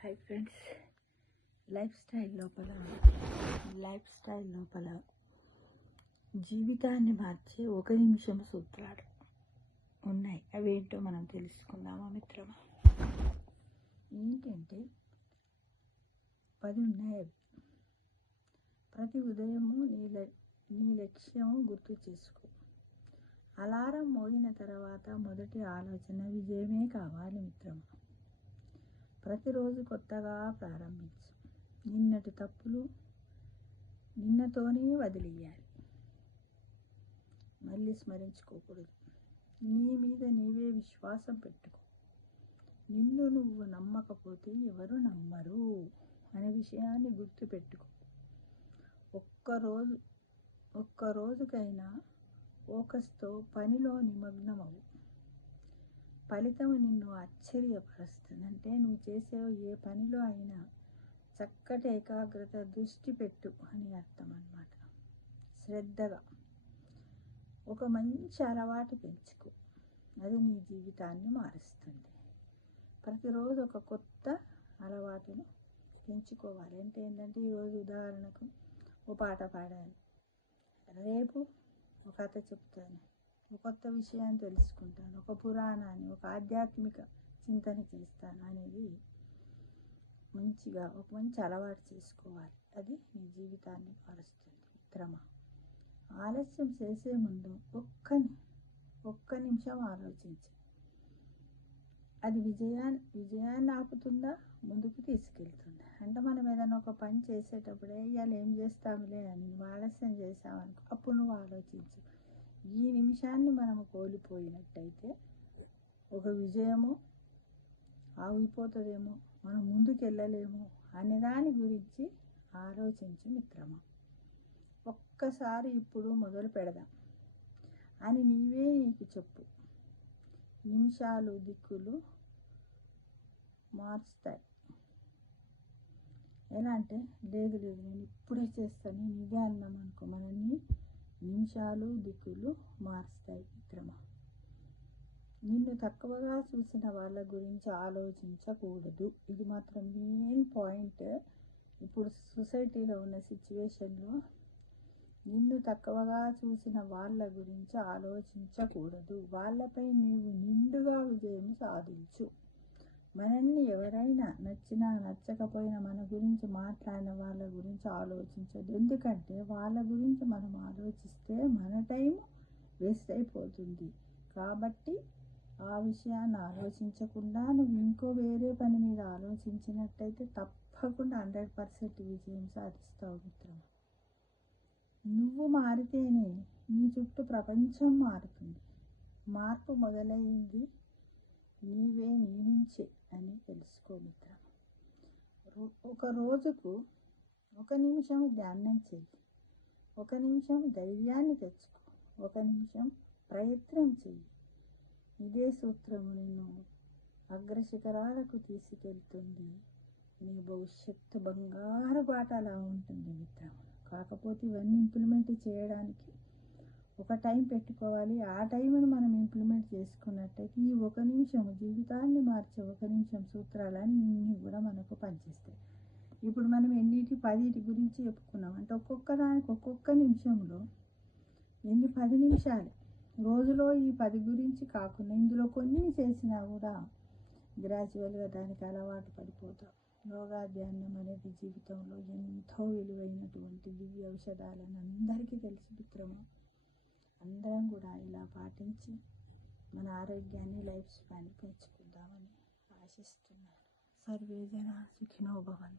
Hi friends, life style లోపల జీవితాన్ని మార్చే ఒక నిమిషం సూత్రాలు ఉన్నాయి. అవేంటో మనం తెలుసుకుందామా మిత్రమా? ఏంటంటే 10 ఉన్నాయి అవి. ప్రతి ఉదయము నీ లక్ష్యము గుర్తు చేసుకో. అలారం మోగిన తర్వాత మొదటి ఆలోచన విజయమే కావాలి మిత్రమా. ప్రతిరోజు కొత్తగా ప్రారంభించు. నిన్నటి తప్పులు నిన్నతోనే వదిలేయాలి, మళ్ళీ స్మరించుకోకూడదు. నీ మీద నీవే విశ్వాసం పెట్టుకో. నిన్ను నువ్వు నమ్మకపోతే ఎవరు నమ్మరు అనే విషయాన్ని గుర్తుపెట్టుకో. ఒక్కరోజుకైనా ఫోకస్తో పనిలో నిమగ్నమవు. ఫలితం నిన్ను ఆశ్చర్యపరుస్తుంది. అంటే నువ్వు చేసే ఏ పనిలో అయినా చక్కటి ఏకాగ్రత, దృష్టి పెట్టు అని అర్థం అన్నమాట. శ్రద్ధగా ఒక మంచి అలవాటు పెంచుకో, అది నీ జీవితాన్ని మారుస్తుంది. ప్రతిరోజు ఒక కొత్త అలవాటును పెంచుకోవాలి. అంటే ఏంటంటే ఈరోజు ఉదాహరణకు ఓ పాట పాడాను, రేపు ఒక కథ చెప్తాను, ఒక కొత్త విషయాన్ని తెలుసుకుంటాను, ఒక పురాణాన్ని, ఒక ఆధ్యాత్మిక చింతన చేస్తాను అనేది ఒక మంచి అలవాటు చేసుకోవాలి. అది నీ జీవితాన్ని మారుస్తుంది మిత్రమా. ఆలస్యం చేసే ముందు ఒక్క నిమిషం ఆలోచించు. అది విజయాన్ని ఆపుతుందా, ముందుకు తీసుకెళ్తుందా? అంటే మనం ఏదైనా ఒక పని చేసేటప్పుడే ఇవాళ ఏం చేస్తాములే అని నువ్వు ఆలస్యం చేసావనుకో, అప్పుడు నువ్వు ఆలోచించు. ఈ నిమిషాన్ని మనము కోల్పోయినట్టయితే ఒక విజయము ఆగిపోతుందేమో, మనం ముందుకు వెళ్ళలేము అనే దాని గురించి ఆలోచించు మిత్రమా. ఒక్కసారి ఇప్పుడు మొదలు పెడదాం అని నీవే నీకు చెప్పు. నిమిషాలు దిక్కులు మారుస్తాయి. ఎలా అంటే లేదు నేను ఇప్పుడే చేస్తాను, ఇదే అన్నాం అనుకో, మనల్ని నిమిషాలు దిక్కులు మారుస్తాయి మిత్రమా. నిన్ను తక్కువగా చూసిన వాళ్ళ గురించి ఆలోచించకూడదు. ఇది మాత్రం మెయిన్ పాయింట్. ఇప్పుడు సొసైటీలో ఉన్న సిచ్యువేషన్లో నిన్ను తక్కువగా చూసిన వాళ్ళ గురించి ఆలోచించకూడదు. వాళ్ళపై నీవు నిండుగా విజయం సాధించు. మనల్ని ఎవరైనా నచ్చినా నచ్చకపోయినా మన గురించి మాట్లాడిన వాళ్ళ గురించి ఆలోచించదు. ఎందుకంటే వాళ్ళ గురించి మనం ఆలోచిస్తే మన టైం వేస్ట్ అయిపోతుంది. కాబట్టి ఆ విషయాన్ని ఆలోచించకుండా నువ్వు ఇంకో వేరే పని మీద ఆలోచించినట్టయితే తప్పకుండా 100% విజయం సాధిస్తావు మిత్రమా. నువ్వు మారితేనే నీ చుట్టూ ప్రపంచం మారుతుంది. మార్పు మొదలైంది నీ నుంచే అని తెలుసుకో మిత్రమా. ఒక రోజుకు 1 నిమిషం ధ్యానం చెయ్యి, 1 నిమిషం ధైర్యాన్ని తెచ్చుకో, 1 నిమిషం ప్రయత్నం చెయ్యి. ఇదే సూత్రము నిన్ను అగ్రశిఖరాలకు తీసుకెళ్తుంది. నీ భవిష్యత్తు బంగారు బాటలా ఉంటుంది మిత్రమా. కాకపోతే ఇవన్నీ ఇంప్లిమెంట్ చేయడానికి ఒక టైం పెట్టుకోవాలి. ఆ టైంను మనం ఇంప్లిమెంట్ చేసుకున్నట్టయితే ఈ 1 నిమిషం జీవితాన్ని మార్చే 1 నిమిషం సూత్రాలన్నీ కూడా మనకు పనిచేస్తాయి. ఇప్పుడు మనం 10 గురించి చెప్పుకున్నాం. అంటే ఒక్కొక్క దానికి ఒక్కొక్క నిమిషంలో 10 నిమిషాలు. రోజులో ఈ 10 గురించి కాకుండా ఇందులో కొన్ని చేసినా కూడా గ్రాడ్యువల్గా దానికి అలవాటు పడిపోతాం. యోగా, ధ్యానం అనేది జీవితంలో ఎంతో విలువైనటువంటి దివ్య ఔషధాలని అందరికీ తెలుసు మిత్రమా. అందరం కూడా ఇలా పాటించి మన ఆరోగ్యాన్ని, లైఫ్ స్పాన్ని పెంచుకుందామని ఆశిస్తున్నాను. సర్వే జనా సుఖినో భవంతు.